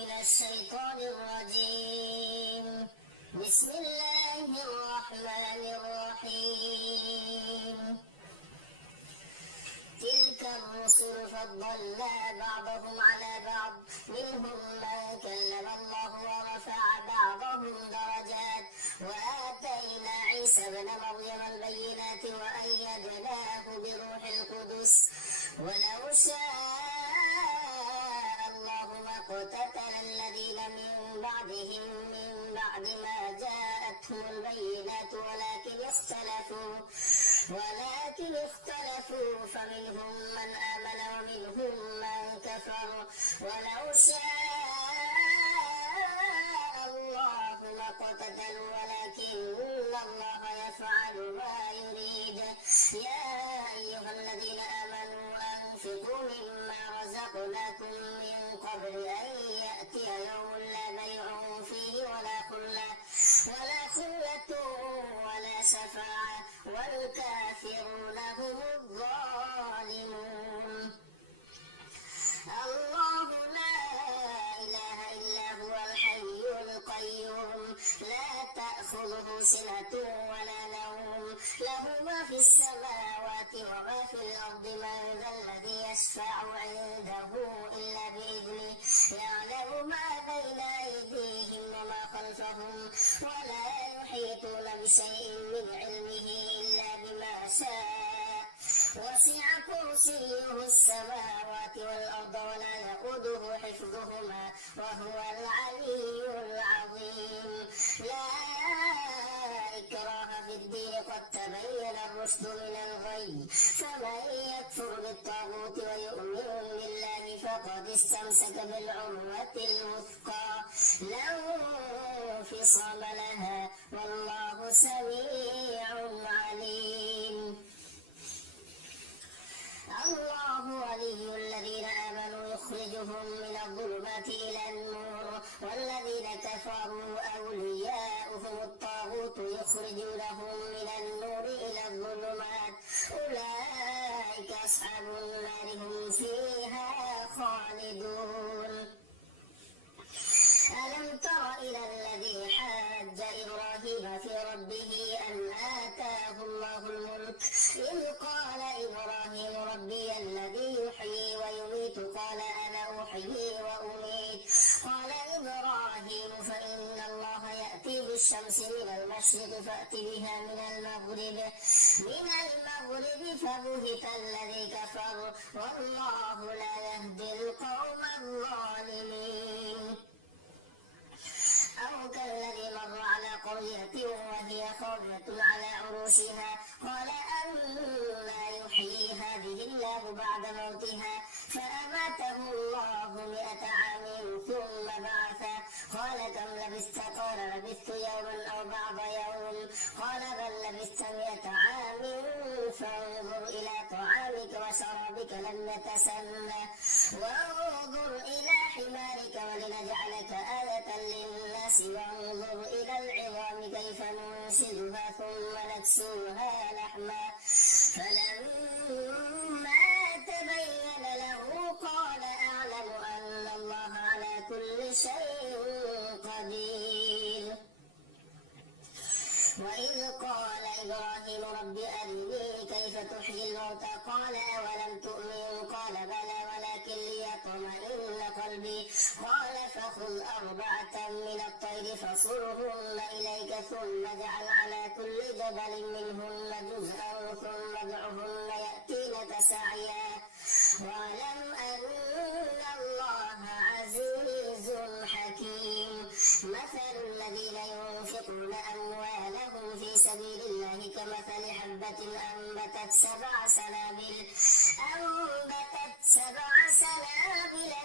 من الشيطان الرجيم. بسم الله الرحمن الرحيم. تلك الرسل فضلنا بعضهم على بعض، منهم من كلم الله ورفع بعضهم درجات، وآتينا عيسى ابن مريم البينات وأيدناه بروح القدس. ولو شاء الله ما اقتتل الذين من بعدهم من بعد ما جاءتهم البينات ولكن اختلفوا فمنهم من آمن ومنهم من كفر. ولو شاء الله ما اقتتلوا ولكن الله يفعل ما يريد. يا أيها الذين آمنوا أنفقوا مما رزقناكم من قبل أن يأتي يوم لا بيع فيه ولا خلة ولا شفاعة والكافرون هم الظالمون. الله لا إله إلا هو الحي القيوم، لا تأخذه سنة ولا نوم، له ما في السماوات وما في الأرض. من ذا الذي يشفع عنده إلا بإذنه، يعلم ما بين أيديهم وما خلفهم، ولا يحيطون بشيء من علمه إلا بما شاء. وسع كرسيه السماوات والأرض ولا يؤوده حفظهما وهو العلي العظيم. لا إكراه في الدين، قد تبين الرشد من الغي، فمن يكفر بالطاغوت ويؤمن بالله فقد استمسك بالعروة الوثقى لا انفصام لها، والله سميع عليم. الله ولي الذين آمنوا يخرجهم من الظلمات إلى النور، والذين كفروا أولياؤهم الطاغوت يخرجونهم من النور إلى الظلمات، أولئك أصحاب النار هم فيها خالدون. ألم تر إلى الذي حاج إبراهيم في ربه أن آتاه الله الملك، إذ قال إبراهيم ربي الذي يحيي ويميت، قال أنا أحيي وأميت. قال إبراهيم فإن الله يأتي بالشمس من المشرق فأت بها من المغرب فبهت الذي كفر، والله لا يهدي القوم الظالمين. أو كالذي مر على قرية وهي خاوية على عروشها، قال أنى يحيي هذه الله بعد موتها، فأماته الله 100 عام ثم بعثه، قال كم لبثت؟ قال لبثت يوما أو بعض يوم، قال بل لبثت 100 عام فانظر إلى طعامك وشرابك لم يتسنه، وانظر إلى حمارك ولنجعلك آية للناس، وانظر إلى العظام كيف ننشدها ثم نكسوها لحما، فلما تبين له قال أعلم أن الله على كل شيء قدير. وإذ قال إبراهيم رب أرني كيف تحيي الموتى، قال أولم تؤمن؟ قال بلى ولكن ليطمئن قلبي، قال فخذ 4 من الطير فصرهن إليك ثم اجعل على كل جبل منهن جزءا ثم ادعهن يأتينك سعيا، واعلم أن الله عزيز حكيم. مثل الذين ينفقون أموالهم في سبيل الله كمثل حبة أنبتت 7 سنابل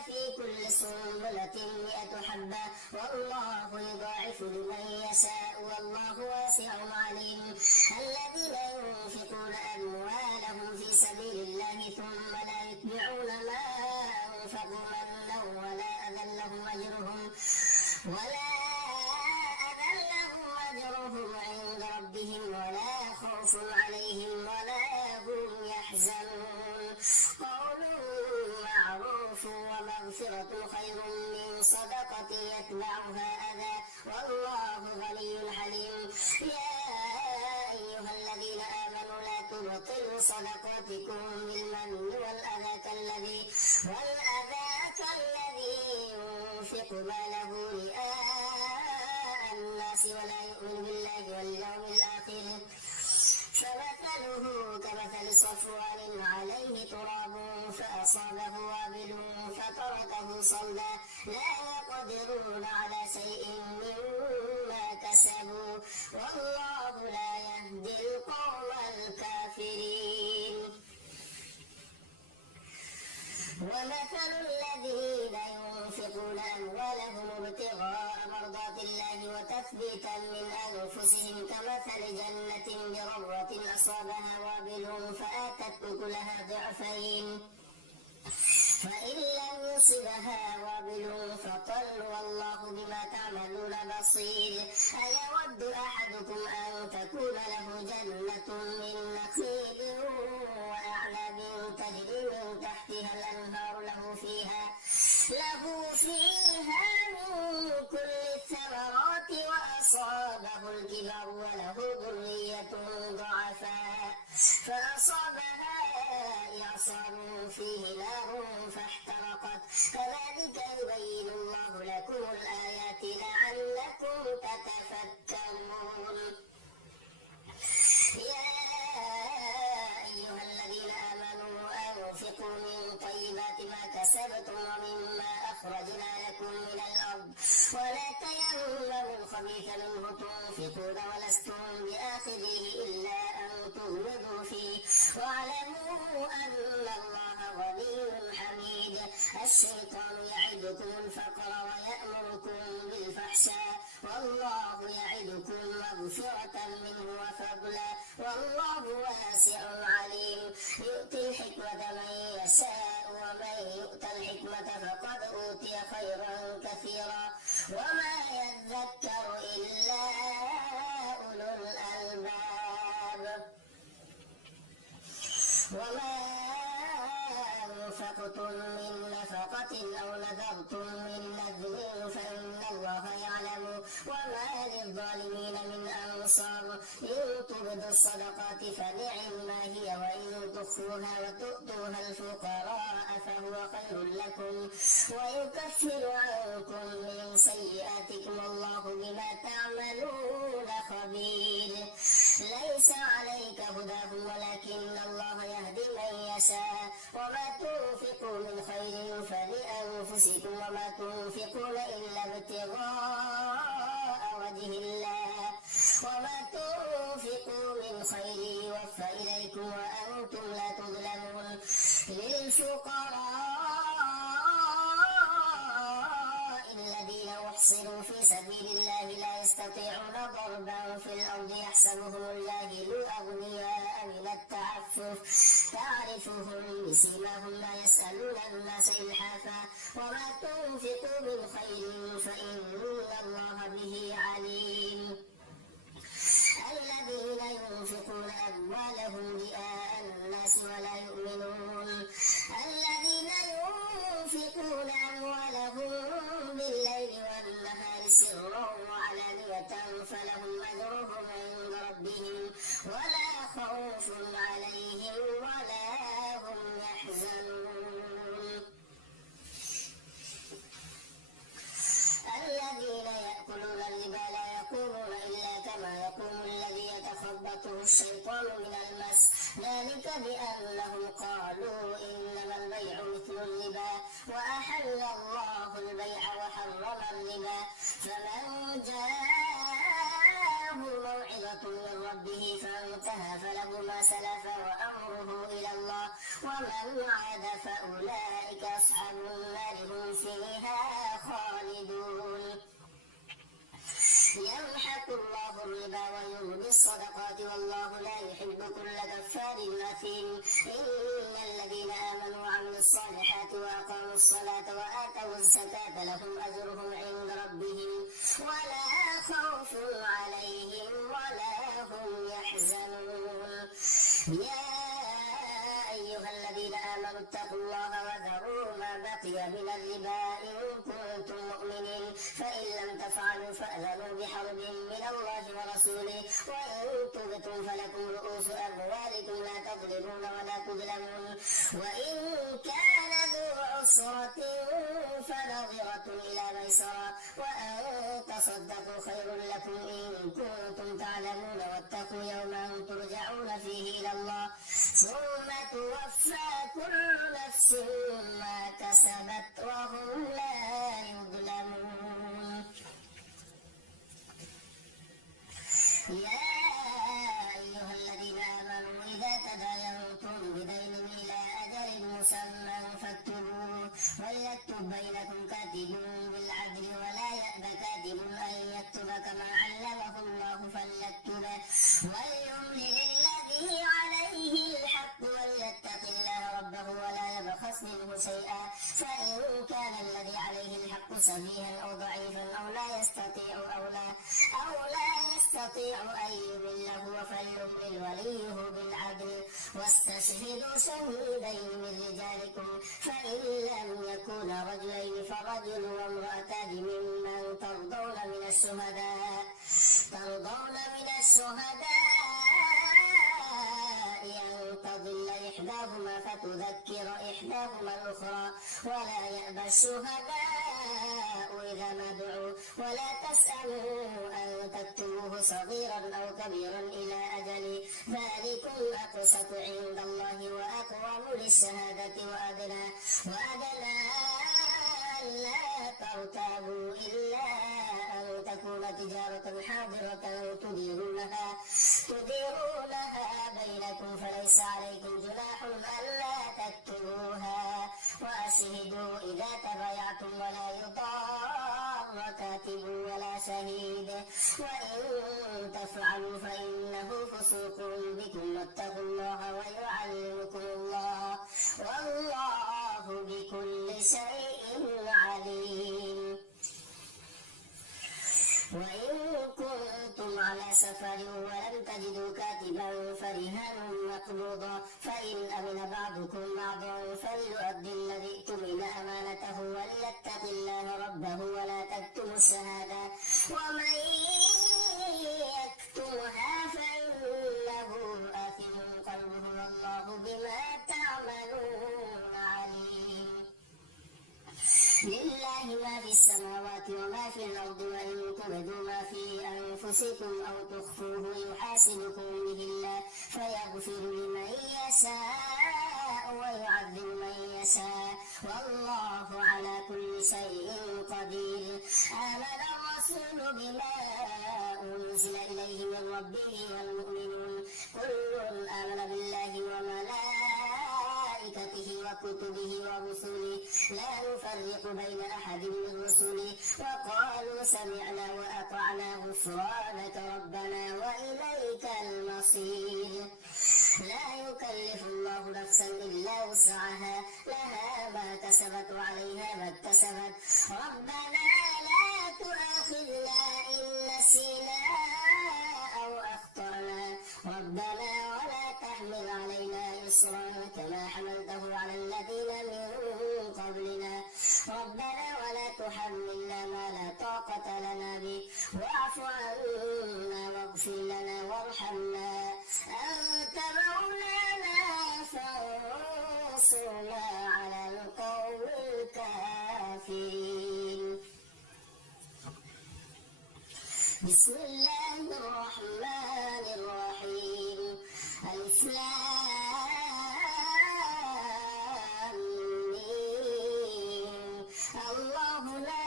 في كل سنبلة 100 حبة، والله يضاعف لمن يشاء والله واسع عليم. الذين ينفقون أموالهم في سبيل الله ثم لا يتبعون ما أنفقوا منا ولا أذى لهم أجرهم عند ربهم ولا خوف عليهم ولا هم يحزنون. قول معروف ومغفرة خير من صدقة يتبعها أذى والله غني حليم. يا أيها الذين آمنوا لا تبطلوا صدقاتكم بالمن والأذى كالذي ينفق ماله رئاء الناس ولا يؤمن بالله واليوم الآخر فمثله كمثل صفوان عليه تراب فأصابه وابل فتركه صلدا لا يقدرون على شيء مما كسبوا والله لا يهدي القوم الكافرين. ومثل الذين ينفقون أموالهم ابتغاء مرضات الله وتثبيتا من أنفسهم كمثل جنة بربوة أصابها وابل فآتت أكلها ضعفين فإن لم يصبها وابل فطل والله بما تعملون بصير. أيود أحدكم أن تكون له جنة من نخيل وأعناب تجري من تحتها الأنهار له فيها من كل الثمرات وأصابه الكبر وله ذرية ضعفاء فأصابها إعصار فيه نار فاحترقت كذلك يبين الله لكم الآيات لعلكم تتفكرون. يا أيها الذين آمنوا أنفقوا من طيبات ما كسبتم ومما أخرجنا لكم من الأرض ولا تيمموا الخبيث منه تنفقون ولستم بآخذه إلا أن تغمضوا فيه واعلموا أن الله غني حميد. الشيطان يعدكم الفقر ويأمركم بالفحشاء والله يعدكم مغفرة منه وفضلا والله واسع عليم. يؤتي الحكمة من يشاء ومن يؤت الحكمة فقد أوتي خيرا كثيرا وما يذكر إلا أولو الألباب. وما أنفقتم من نفقة أو نذرتم من نذر فإن الله يعلم وما للظالمين من أنصار. إن تبدوا الصدقات فنعما هي وإن تخفوها وتؤتوها الفقراء فهو خير لكم ويكفر عنكم من سيئاتكم والله بما تعملون خبير. ليس عليك هداهم ولكن الله يهدي من يشاء وما تنفقوا من خير فلأنفسكم وما تنفقون إلا ابتغاء وجه الله وما تنفقوا من خير يوفى إليكم وأنتم لا تظلمون. للفقراء الذين أحصروا في سبيل الله لا يستطيعون ضربا في الأرض يحسبهم الجاهل أغنياء من التعفف تعرفهم بسيماهم لا يسألون الناس إلحافا وما تنفقوا من خير فإن الله به عليم. الذين ينفقون أموالهم رئاء الناس ولا يؤمنون. الذين ينفقون أموالهم بالليل والنهار سرا وعلانية فلهم أجرهم عند ربهم ولا خوف عليهم ولا هم يحزنون. الذين يأكلون الربا لا يقومون إلا كما يقوم الذي يتخبطه الشيطان من المس ذلك بأنهم قالوا إنما البيع مثل الربا وأحل الله البيع وحرم الربا. فمن جاءه موعظة من ربه فانتهى فله ما سلف وأمره إلى الله ومن عاد فأولئك أصحاب النار هم فيها خالدون. يمحق الله الربا ويربي الصدقات والله لا يحب كل كفار أثيم. إن الذين آمنوا وعملوا الصالحات وأقاموا الصلاة وآتوا الزكاة لهم أجرهم عند ربهم ولا خوف عليهم ولا هم يحزنون. يا أيها الذين آمنوا اتقوا الله وذروا ما بقي من الربا إن كنتم مؤمنين فإن لم تفعلوا فأذنوا بحرب من الله ورسوله وإن تبتم فلكم رؤوس أموالكم لا تظلمون ولا تظلمون وإن كان ذو عسرة فنظرة إلى ميسرة وأن تصدقوا خير لكم إن كنتم تعلمون واتقوا يوما ترجعون فيه إلى الله ثم توفى كل نفس ما كسبت وهم لا يظلمون. يا أيها الذين آمنوا إذا تداينتم بدين إلى أجل مسمى فاكتبوه وليكتب بينكم كاتب بالعدل ولا يأب كاتب أن يكتب كما علمه الله فليكتب وليملل الذي عليه الحق وليتق الله ربه ولا يبخس منه شيئا فإن كان الذي عليه الحق سفيها أو ضعيفا أو لا يستطيع أن يمله فليملل وليه بالعدل واستشهدوا شهيدين من رجالكم فإن لم يكونا رجلين فرجل وامرأتان ممن ترضون من الشهداء أن تضل إحداهما فتذكر إحداهما الأخرى ولا يأبى الشهداء إذا ما دعوا ولا تسأموا أن تكتبوه صغيرا أو كبيرا إلى أجل ذلكم أقسط عند الله وأقوم للشهادة وأدنى ألا ترتابوا إلا أن تكون تجارة حاضرة تديرونها بينكم فليس عليكم جناح ألا تكتبوها وأشهدوا إذا تبايعتم ولا يضار كاتب ولا شهيد وإن تفعلوا فإنه فسوق بكم واتقوا الله ويعلمكم الله والله بكل شيء عليم. وإن كنتم على سفر ولم تجدوا كاتبا فرهان مقبوضا فإن أمن بعضكم بعضا فليؤدي الذي اؤتمن أمانته وليتق الله ربه ولا تكتموا الشهادة ومن يكتمها فإنه آثم قلبه والله بما تعملون عليم. لله ما في السماوات وما في الأرض وإن تبدوا ما في أنفسكم أو تخفوه يحاسبكم به الله فيغفر لمن يشاء ويعذب من يشاء والله على كل شيء قدير. آمن الرسول بما أنزل إليه من ربه والمؤمنون كل آمن بالله وملائكته وكتبه ورسله لا نفرق بين أحد من رسله وقالوا سمعنا وأطعنا غفرانك ربنا وإليك المصير. لا يكلف الله نفسا إلا وسعها لها ما كسبت وعليها ما اكتسبت ربنا لا تؤاخذنا إن نسينا أو أخطأنا ربنا ولا تحمل علينا إصرا كما حملته على الذين من قبلنا ربنا ولا تحملنا ما لا طاقة لنا به واعف عنا واغفر لنا وارحمنا أنت مولانا فانصرنا على القوم الكافرين. بسم الله الرحمن الرحيم ألف الله لا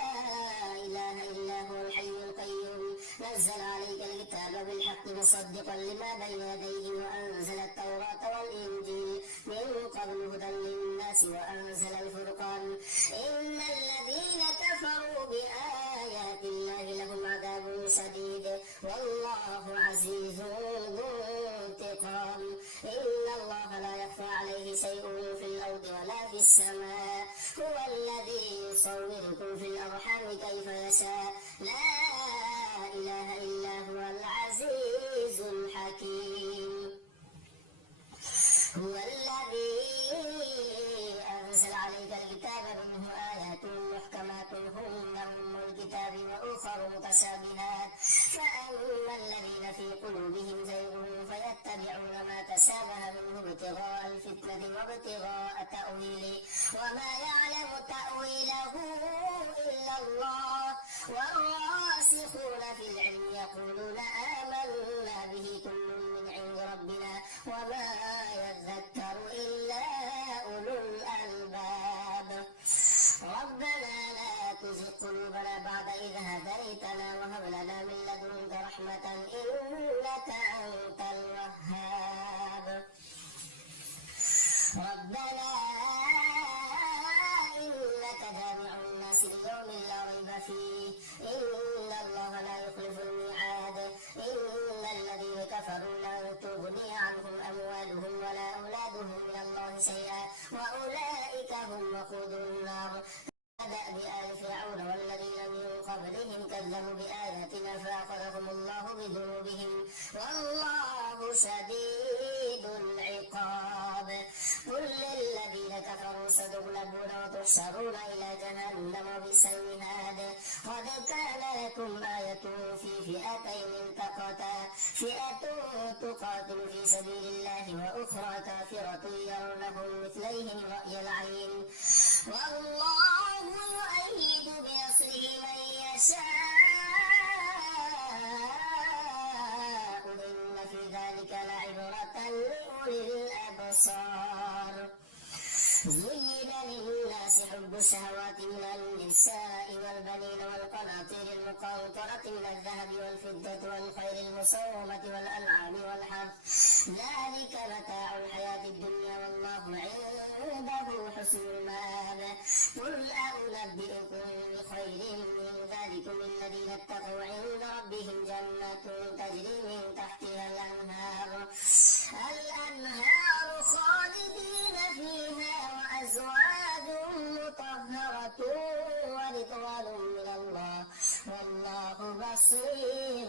إله إلا هو الحي القيوم نزل عليك الكتاب بالحق مصدقا لما بين يديه وأنزل التوراة والإنجيل من قبل هدى للناس وأنزل الفرقان إن الذين كفروا بآيات الله لهم عذاب شديد والله عزيز ذو انتقام. إن الله لا يخفى عليه شيء في الأرض ولا في السماء هو الذي يصوركم في الأرحام كيف يشاء لا إله إلا هو العزيز الحكيم. هو الذي أنزل عليك الكتاب منه آيات محكمات هن أم الكتاب وأخر متشابهات فأما الذين في قلوبهم زيغ فيتبعون ما تشابه منه ابتغاء الفتنة وابتغاء تأويله وما يعلم تأويله إلا الله والراسخون في العلم يقولون آمنا به كل من عند ربنا وما يذكر إلا أولو الألباب ربنا لا تزغ قلوبنا بعد إذ هديتنا وهب لنا من لدنك رحمة إنك أنت الوهاب ربنا إنك جامع الناس ليوم لا ريب فيه إن الله لا يخلف الميعاد إن الذين كفروا لن تغني عنهم أموالهم ولا أولادهم من الله شيئا وأولئك هم وقود النار كدأب آل فرعون والذين من قبلهم كذبوا بآياتنا فأخذهم الله بذنوبهم والله شديد العقاب قل للذين كفروا ستغلبون وتحشرون إلى جهنم وبئس المهاد قد كان لكم آية في فئتين التقتا فئة تقاتل في سبيل الله وأخرى كافرة يرونهم مثليهم رأي العين والله يؤيد بنصره من يشاء إن في ذلك لعبرة لأولي الأبصار زين للناس حب الشهوات من النساء والبنين والقناطير المقنطرة من الذهب والفضة والخيل المسومة والأنعام والحرث ذلك متاع الحياة الدنيا والله عنده حسن المآب قل أنبئكم بخير من ذلكم الذين اتقوا عند ربهم جنات تجري من تحتها الأنهار خالدين فيها وأزواج مطهرة ورضوان من الله والله بصير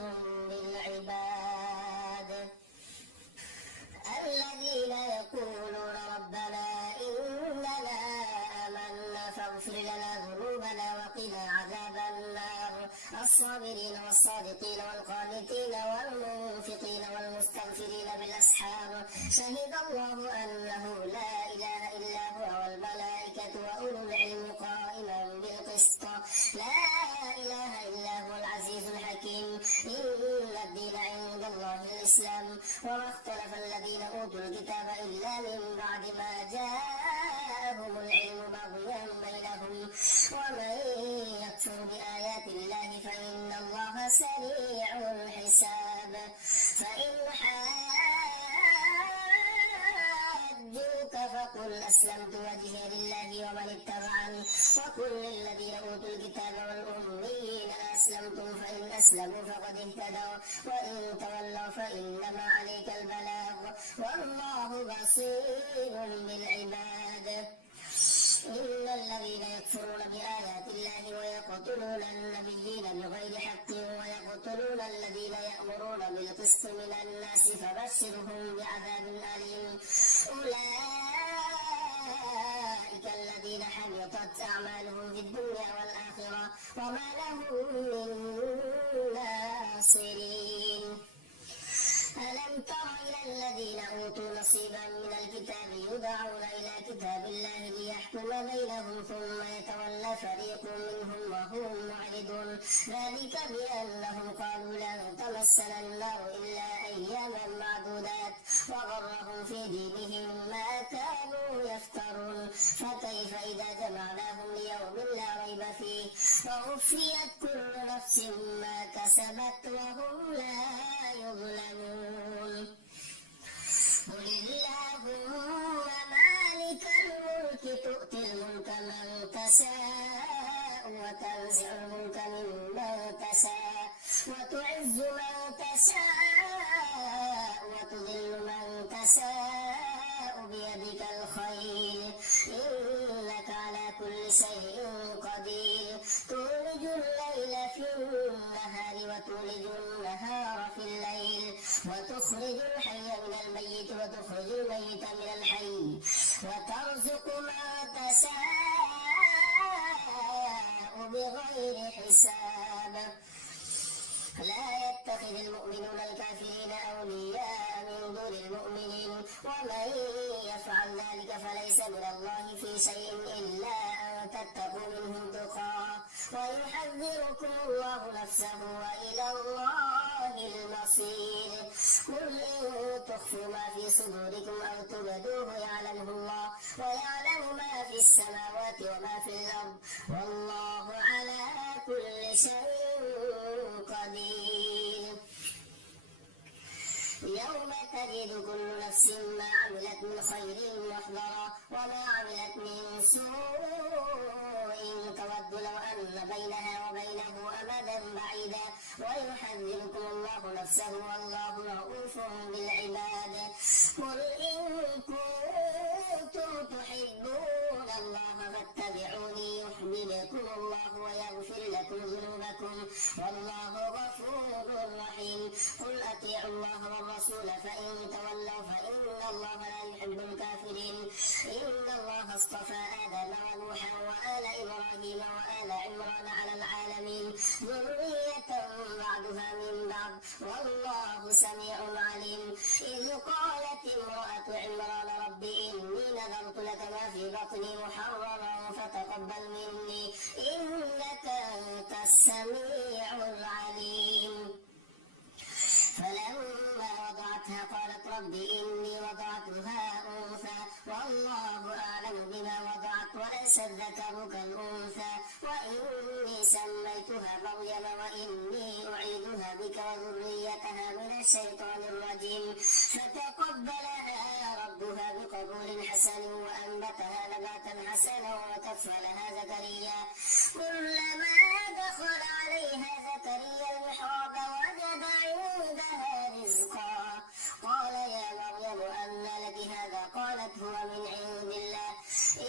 بالعباد الذين يقولون ربنا إننا آمنا فاغفر لنا ذنوبنا وقنا عذاب النار الصابرين والصادقين والقانتين والمنفقين والمستغفرين بالأسحار شهد الله أنه لا إله إلا هو والملائكة وأولو العلم قائما بالقسط لا إله إلا هو العزيز الحكيم إن الدين عند الله الإسلام وما اختلف الذين أوتوا الكتاب إلا من بعد ما جاءهم العلم بغيا بينهم ومن يكفر بآيات الله فإن الله سريع الحساب فإن حاجوك فقل أسلمت وجهي لله ومن اتبعني وقل للذين أوتوا الكتاب والأميين أسلمتم فإن أسلموا فقد اهتدوا وإن تولوا فإنما عليك البلاغ والله بصير بالعباد إن الذين يكفرون بآيات الله ويقتلون النبيين بغير حق ويقتلون الذين يأمرون بالقسط من الناس فبشرهم بعذاب أليم أولئك الذين حبطت أعمالهم في الدنيا والآخرة وما لهم من ناصرين ألم تر إلى الذين أوتوا نصيبا من الكتاب يدعون إلى كتاب الله ليحكم بينهم ثم يتولى فريق منهم وهم معرضون ذلك بأنهم قالوا لن تمسنا النار إلا أياما معدودات وغرهم في دينهم ما كانوا يفترون فكيف إذا جمعناهم ليوم لا ريب فيه ووفيت كل نفس ما كسبت وهم لا يظلمون قل اللهم مالك الملك تؤتي الملك من تشاء وتنزع الملك ممن تشاء وتعز من تشاء وتذل من تشاء بيدك الخير إنك على كل شيء قدير تولج الليل في النهار وتولج النهار في الليل وتخرج الحي من الميت وتخرج الميت من الحي وترزق من تشاء بغير حساب لا يتخذ المؤمنون الكافرين أولياء من دون المؤمنين ومن يفعل ذلك فليس من الله في شيء إلا أن تتقوا منهم تقاه ويحذركم الله نفسه وإلى الله المصير قل إن تخفوا ما في صدوركم أو تبدوه يعلمه الله ويعلم ما في السماوات وما في الأرض والله على كل شيء قدير يوم تجد كل نفس ما عملت من خير محضرا وما عملت من سوء تود لو أن بينها وبينه أمدا بعيدا ويحذركم الله نفسه والله رؤوف بالعباد قل إن كنتم تحبون الله فاتبعوني يحببكم الله ويغفر لكم ذنوبكم والله غفور رحيم قل أطيعوا الله والرسول فإن تولوا فإن الله لا يحب الكافرين إن الله اصطفى آدم ونوحا وآل إبراهيم وآل عمران على العالمين ذرية بعضها من بعض والله سميع عليم إذ قالت امرأة عمران رب إني نذرت لك ما في بطني محررا فتقبل مني إنك أنت السميع العليم فلما وضعتها قالت رب إني وضعتها أنثى والله أعلم بما وضعت وليس الذكر كالأنثى وإني سميتها مريم وإني أعيذها بك وذريتها من الشيطان الرجيم فتقبلها ربها بقبول حسن وأنبتها نباتا حسنا وكفلها زكريا كلما دخل عليها زكريا المحراب وجد عندها رزقا قال يا مريم أنى لك هذا قالت هو من عند الله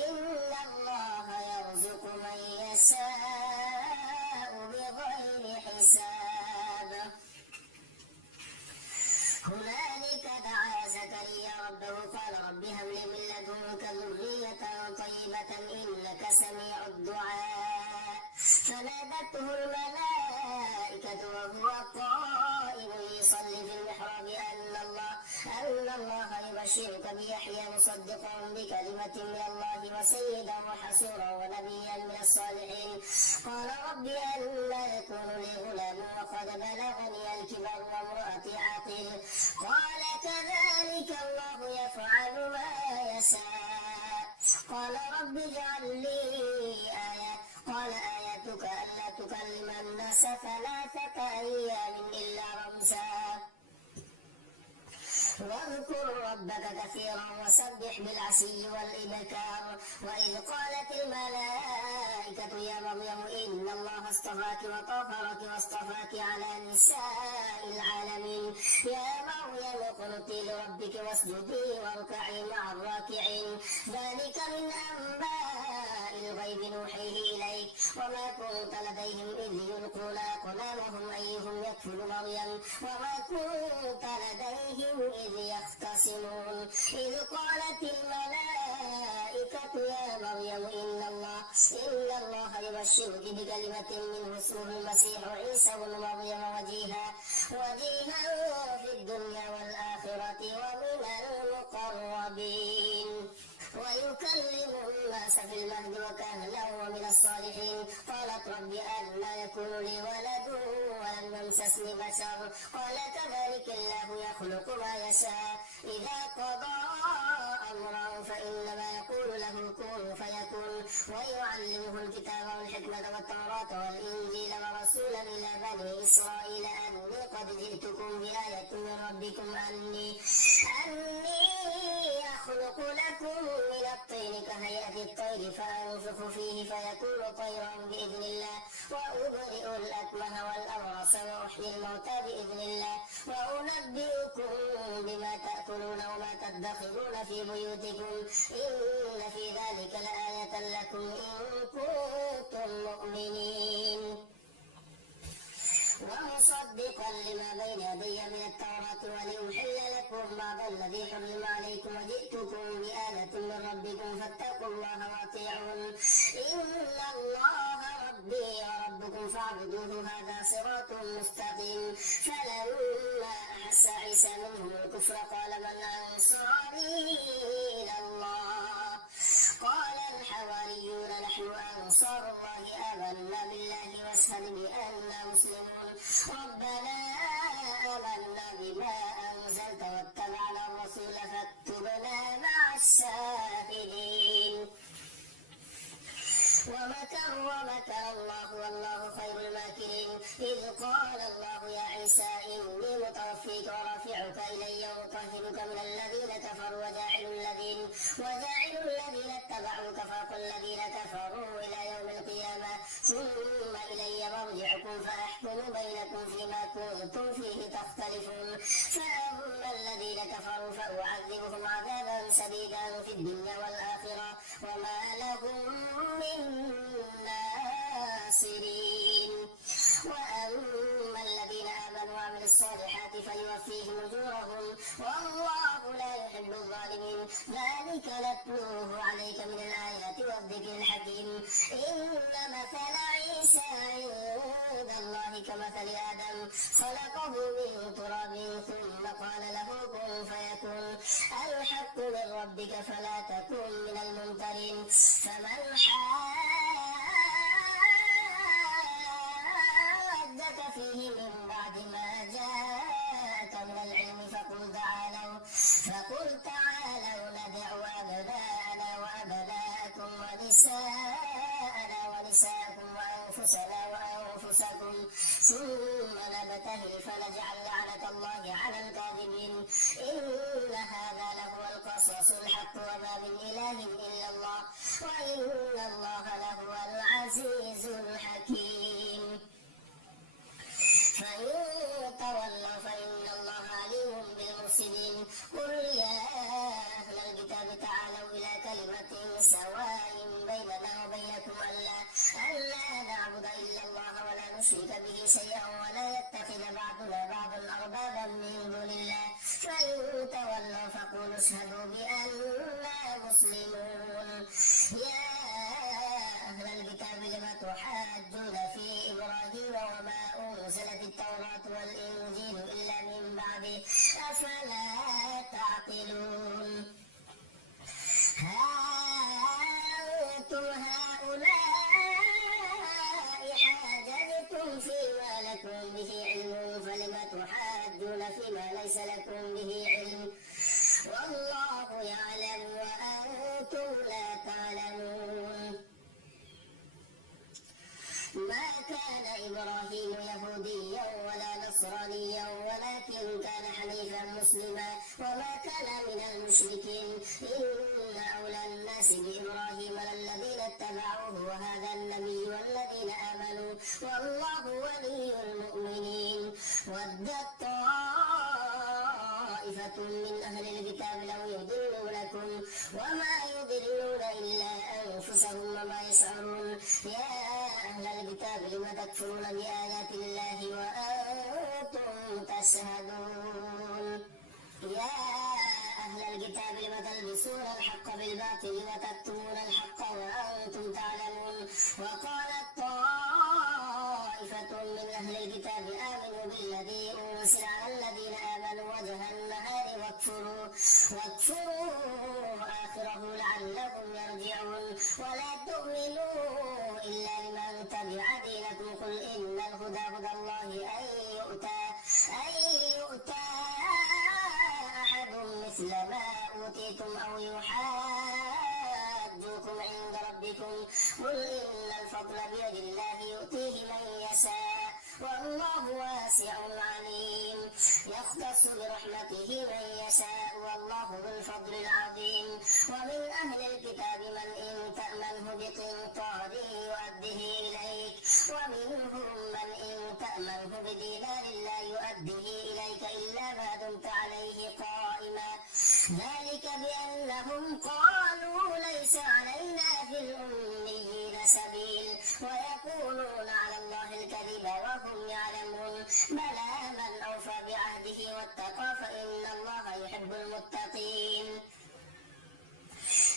إن الله يرزق من يشاء بغير حساب هنالك دعا زكريا ربه قال رب هب لي من لدنك ذرية طيبة إنك سميع الدعاء فنادته الملائكة وهو قائم يصلي في المحراب أن الله يبشرك بيحيى مصدقا بكلمة من الله وسيدا وحسورا ونبيا من الصالحين قال رب أنى يكون لي غلام وقد بلغني الكبر وامرأتي عاقل قال كذلك الله يفعل ما يشاء قال رب اجعل لي آية قال آيتك ألا تكلم الناس 3 أيام إلا رمزا واذكر ربك كثيرا وسبح بالعشي والإبكار وإذ قالت الملائكة يا مريم إن الله اصطفاك وطهرك واصطفاك على نساء العالمين يا مريم اقنتي لربك واسجدي واركعي مع الراكعين ذلك من أنباء الغيب نوحيه إليك وما كنت لديهم إذ يلقون أقلامهم أيهم يكفل مريم وما كنت لديهم إذ يختصمون إذ قالت الملائكة يا مريم إن الله يبشرك بكلمة منه اسمه المسيح عيسى بن مريم وجيها في الدنيا والآخرة ومن المقربين ويكلم الناس في المهد وكهلا ومن الصالحين قالت رب أنى يكون لي ولد ولم يمسسني بشر قال كذلك الله يخلق ما يشاء إذا قضى أمرا فإنما يقول له كن فيكون ويعلمه الكتاب والحكمة والتوراة والإنجيل ورسولا إلى بني إسرائيل أني قد جئتكم بآية من ربكم أني أخلق لكم من الطين كهيئة الطير فأنفخ فيه فيكون طيرا بإذن الله وأبرئ الأكمه والأبرص وأحيي الموتى بإذن الله وأنبئكم بما تأكلون وما تدخرون في بيوتكم إن في ذلك لآية لكم إن كنتم مصدقا لما بين يدي من التوراة ولأحل لكم بعض الذي حرم عليكم وجئتكم بآية من ربكم فاتقوا الله وأطيعون إن الله ربي وربكم فاعبدوه هذا صراط مستقيم. فلما أحس عيسى منهم الكفر قال من أنصاري إلى الله قال الحواريون نحن أنصار الله آمنا بالله واشهد بأننا مسلمون. ربنا آمنا بما أنزلت واتبعنا الرسول فاكتبنا مع الشاهدين. ومكر الله والله خير الماكرين. إذ قال الله يا عيسى إني متوفيك ورافعك إلي ومطهرك من الذين كفروا وجاعل الذين اتبعوك فوق الذين كفروا إلى يوم القيامة ثم إلي مرجعكم فأحكم بينكم فيما كنتم فيه تختلفون. فأما الذين كفروا فأعذبهم عذابا شديدا في الدنيا والآخرة وما لهم من ناصرين. وأما الذين آمنوا وعملوا الصالحات فيوفيهم أجورهم والله لا يحب الظالمين. ذلك نتلوه عليك من الآيات والذكر الحكيم. إن مثل عيسى عند الله كمثل آدم خلقه من تراب ثم قال له كن فيكون. الحق من ربك فلا تكن من الممترين. فمن حاجك فيه من بعد ما جاءك من العلم فقل تعالوا ندع أبناءنا وأبناءكم ونساءنا ونساءكم وأنفسنا وأنفسكم ثم نبتهل فنجعل لعنة الله على الكاذبين. إن هذا لهو القصص الحق وما من إله إلا الله وإن الله لهو العزيز الحكيم. فإن تولوا فإن الله عليم بالمفسدين. قل يا أهل الكتاب تعالوا إلى كلمة سواء بيننا وبينكم ألا نعبد إلا الله ولا نشرك به شيئا ولا يتخذ بعضنا بعضا أربابا من دون الله. فإن تولوا فقولوا اشهدوا بأننا مسلمون. يا أهل الكتاب لم تحاجون في إبراهيم وما أنزلت التوراة والإنجيل إلا من بعده أفلا تعقلون. أنتم هؤلاء حاججتم فيما لكم به علم فلم تحاجون فيما ليس لكم به علم والله يعلم وأنتم لا تعلمون. ما كان إبراهيم يهوديا ولا نصرانيا ولكن كان حنيفا مسلما وما كان من المشركين. إن أولى الناس بإبراهيم للذين اتبعوه وهذا النبي والذين آمنوا والله ولي المؤمنين. ودت طائفة من أهل الكتاب لو يضلونكم وما يضلون إلا أنفسهم وما يشعرون. يا أهل الكتاب لم تكفرون بآيات الله وأنتم تشهدون. يا أهل الكتاب لم تلبسون الحق بالباطل وتكتمون الحق وأنتم تعلمون. وقالت طائفة من أهل الكتاب آمنوا بالذي أنزل على الذين آمنوا وجه النهار واكفروا آخره لعلكم يرجعون. ولا تؤمنوا إلا لمن تبع دينكم قل إن الهدى هدى الله أن يؤتى أحد مثل ما أوتيتم أو يحاجوكم عند ربكم قل إن الفضل بيد الله يؤتيه من يشاء والله واسع عليم. يختص برحمته من يشاء والله ذو الفضل العظيم. ومن أهل الكتاب من إن تأمنه بقنطار يؤده إليك ومنهم من إن تأمنه بدينار لا يؤده إليك إلا ما دمت عليه قائما. ذلك بأنهم قالوا ليس علينا في الأميين سبيل ويقولون على الله الكذب الكذب وهم يعلمون بلى من أوفى بعهده واتقى فإن الله يحب المتقين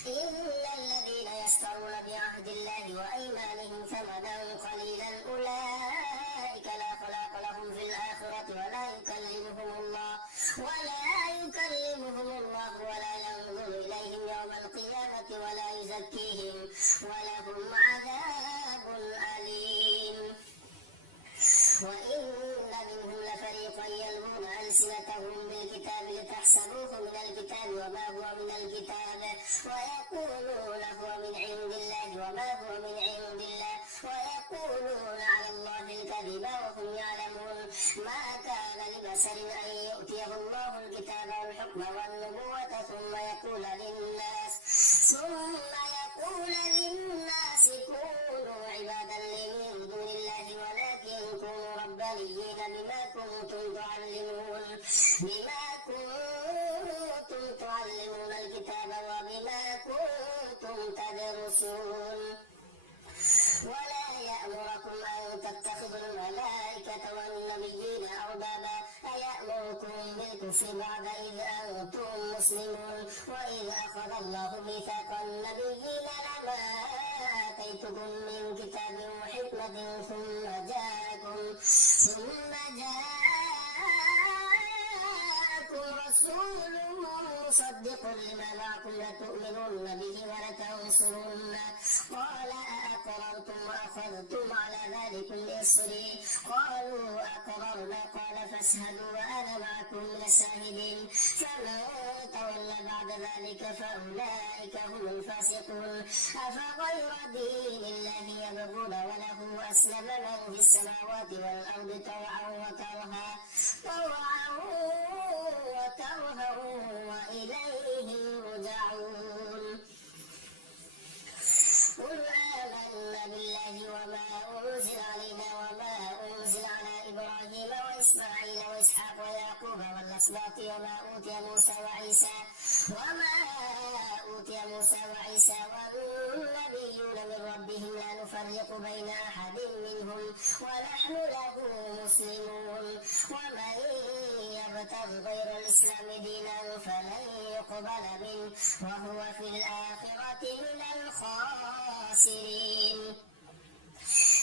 إن الذين يشترون بعهد الله وأيمانهم ثمنا قليلا أولئك لا خلاق لهم في الآخرة ولا يكلمهم الله ولا ينظر إليهم يوم القيامة ولا يزكيهم ولهم عذاب أليم وإن منهم لفريقا يلوون ألسنتهم بالكتاب لتحسبوه من الكتاب وما هو من الكتاب ويقولون هو من عند الله وما هو من عند الله ويقولون على الله الكذب وهم يعلمون ما كان لبشر أن يؤتيه الله الكتاب والحكم والنبوة ثم يقول للناس كونوا عبادا لي من دون الله ولكن كونوا ربانيين بما كنتم تعلمون الكتاب وبما كنتم تدرسون ولا يأمركم أن تتخذوا الملائكة والنبيين أربابا أيأمركم بالكفر بعد إذ أنتم مسلمون وإذ أخذ الله ميثاق النبيين لما آتيتكم من كتاب وحكمة ثم جاءكم رسول مصدق لما معكم لتؤمنن به ولتنصرن قال أأقررتم وأخذتم على ذلكم إصري قالوا أقررنا قال فاشهدوا وأنا معكم من الشاهدين فمن تولى بعد ذلك فأولئك هم الفاسقون أفغير دين الله يبغون وله أسلم من في السماوات والأرض طوعا وكرها وإليه يرجعون قل آمنا بالله وما أنزل علينا وما أنزل على إبراهيم وإسماعيل وإسحاق ويعقوب والأسباط وما أوتي موسى وعيسى والنبيون من ربهم لا نفرق بين أحد منهم ونحن له مسلمون ومن يبتغ غير الإسلام دينا فلن يقبل منه وهو في الآخرة من الخاسرين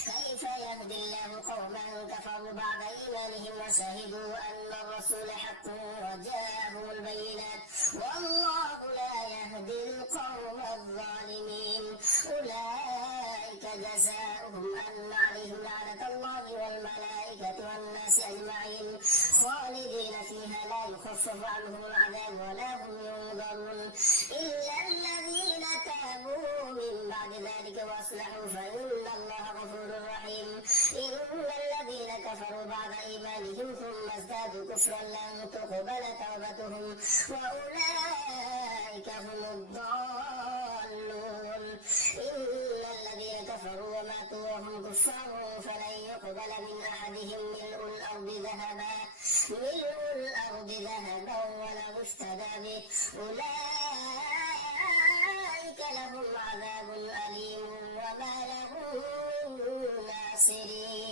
كيف يهدي الله قوما كفروا بعد إيمانهم وشهدوا أن الرسول حق وجاءهم البينات والله لا يهدي القوم الظالمين أولئك جزاؤهم أن عليهم لعنة الله والملائكة والناس أجمعين خالدين فيها لا يخفف عنهم العذاب ولا هم ينظرون إلا الذين تابوا من بعد ذلك وأصلحوا فإن الله غفور رحيم إن الذين كفروا بعد إيمانهم ثم ازدادوا كفرا لن تقبل توبتهم وأولئك هم الضالون إن الذين كفروا وماتوا وهم كفار فلن يقبل من أحدهم ملء الأرض ذهبا ولو افتدى به أولئك لهم عذاب أليم وما لهم من ناصرين